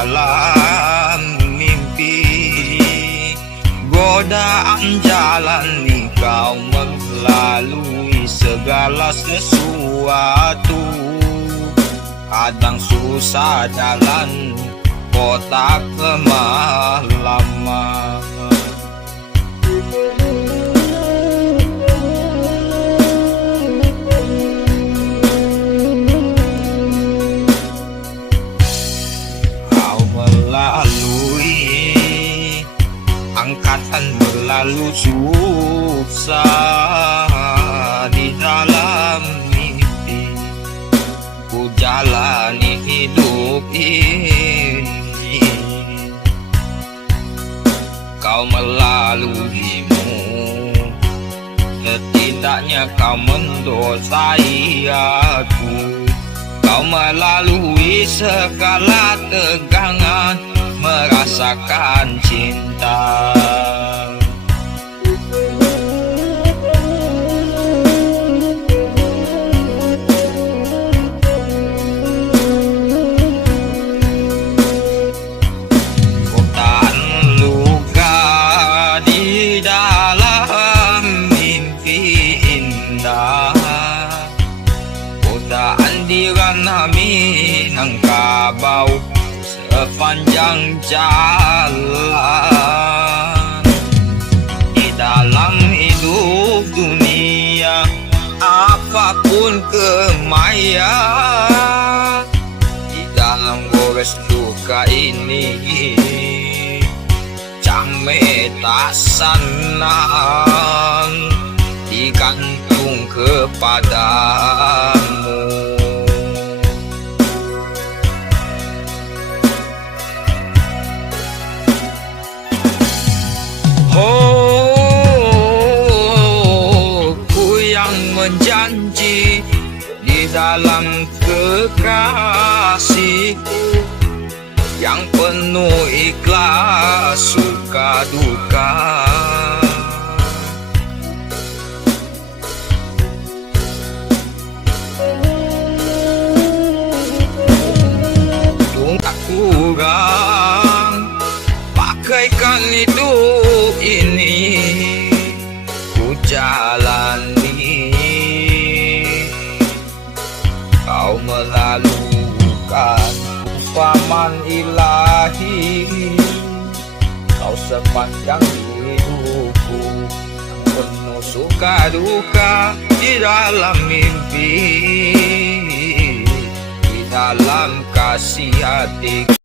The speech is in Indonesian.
dalam mimpi. Godaan jalan kau melalui segala sesuatu. Kadang susah jalan kota kemalaman. Kau melalui angkatan berlalu susah di dalam mimpi. Ku jalani hidup ini, kau melaluimu. Setidaknya kau mendosai aku. Kau melalui segala tegangan, merasakan cinta. Godaan luka di dalam mimpi indah. Godaan di ranah Minangkabau sepanjang jalan. Di dalam hidup dunia, apapun kemaya, di dalam gores duka ini, came tasanan digantung kepadamu. Oh, ku yang menjanji di dalam kekasihku, yang penuh ikhlas suka duka. Tak kurang pakaikan hidup ini, ku jalani. Kau melalukan umpaman ilahi, kau sepanjang hidupku yang penuh suka duka. Di dalam mimpi, di dalam kasih hati.